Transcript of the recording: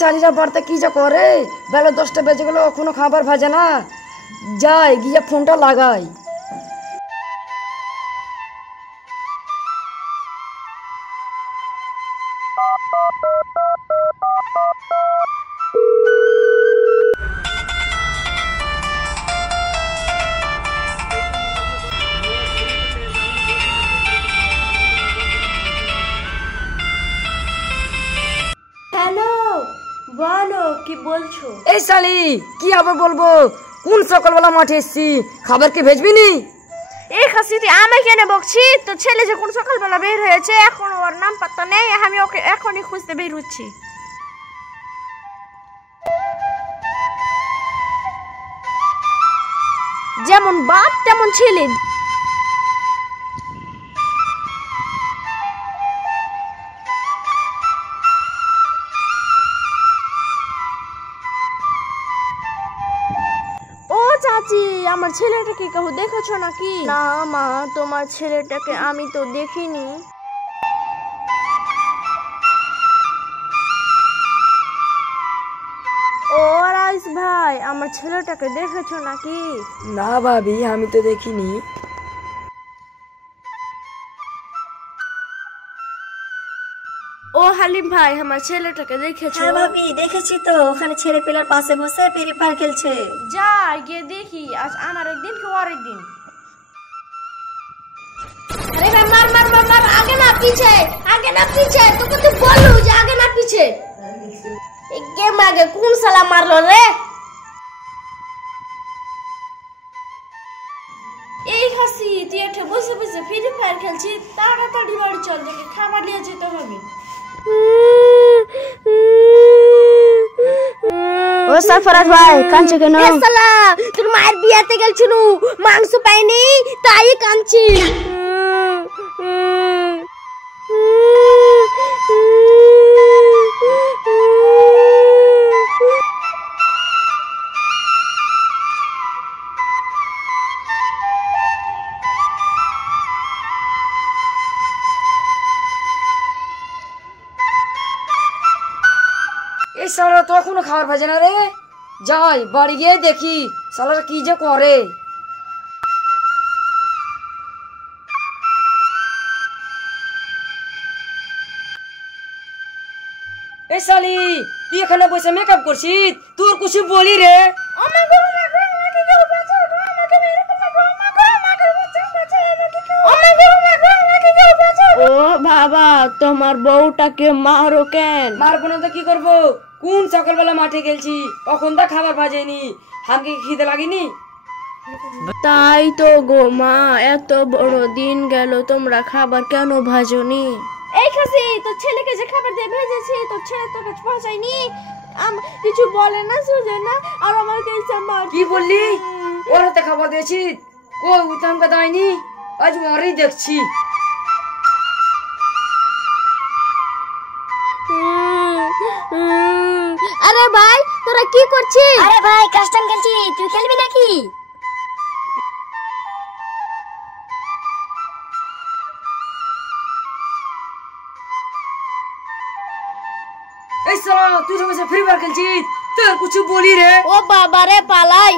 শালিরা বাড়তে কি যা করে, বেলা 10টা বেজে গেল এখনো খাবার ভাজে না। যাই গিয়ে ফোনটা লাগাই। হ্যালো, বলো কি বলছো? এই শালি কি আবার বলবো, কোন সকালবেলা মাঠে এসছি, খাবার কি ভেজবি নি? এই খাসি তুই আমায় কেন বকছি? তো ছেলে যে কোন সকালবেলা বের হয়েছে, এখন ওর নাম পাত্তা নেই, আমি ওকে এখনই খুঁজতে বের হচ্ছি। যেমন বাপ তেমন ছেলে। ও চাচি, আমার ছেলেটাকে কেউ দেখেছো নাকি? না মা, তোমার ছেলেটাকে আমি তো দেখিনি। ও রাইস ভাই, আমার ছেলেটাকে দেখেছো নাকি? না ভাবি, আমি তো দেখিনি। ও হালিম ভাই, আমার ছেলেটাকে দেখেছো? হ্যাঁ ভাবি, দেখেছি তো, ওখানে ছেলে পেলার পাশে বসে ফ্রি ফায়ার খেলছে। যাই গিয়ে দেখি, আজ আমার একদিন কি ওর একদিন। আরে ভাই, মার মার মার মার, আগে না পিছে, আগে না পিছে, তোকে তো বললু যে আগে না পিছে। এই গেম আগে কোন শালা মারলো রে? এই হাসি, তুই একটা বসে বসে ফ্রি ফায়ার খেলছিস, তাড়াতাড়ি বাড়ি চল, দেখে খাবার নিয়ে যেতে হবে। ও সরফরাজ ভাই, কাঁদছো কেন? এ শালা, তোর মায়ের বিয়াতে গেলছিল, মাংস পাইনি তাই কাঁদছি। এই শালারা তো এখনো খাবার ভাজে না রে। যাই বাড়ি গিয়ে দেখি শালারা কি যে করে। এই শালি, তুই এখানে বসে মেকআপ করছিস, তোর কিছু বলি রে? ও বাবা, তোমার বউটাকে মারো কেন? মারবো না তো কি করবো, কোন সকালবেলা মাঠে গেলছি, কখন তা খাবার ভাজেনি, আমাকে খিদে লাগেনি? তাই তো গো মা, এত বড় দিন গেল, তোমরা খাবার কেন ভাজনি? এই খাসি, তোর ছেলেকে যে খাবার দিয়ে ভেজেছি, তোর ছেলে তোর কাছে পৌঁছায়নি, কিছু বলে না, সুজে না, আর আমাকে মার। কি বললি? ওর হাতে খাবার দিয়েছি, কই উঠামকে দেয়নি, আজ ওরই দেখছি। আরে ভাই, তোরা কি করছিস? আরে ভাই, কাস্টম খেলছি, তুই খেলবি নাকি? এই শালা, তুই তো বসে ফ্রি ফায়ার খেলছিস, তোর কিছু বলি রে? ও বাবা রে, পালাই।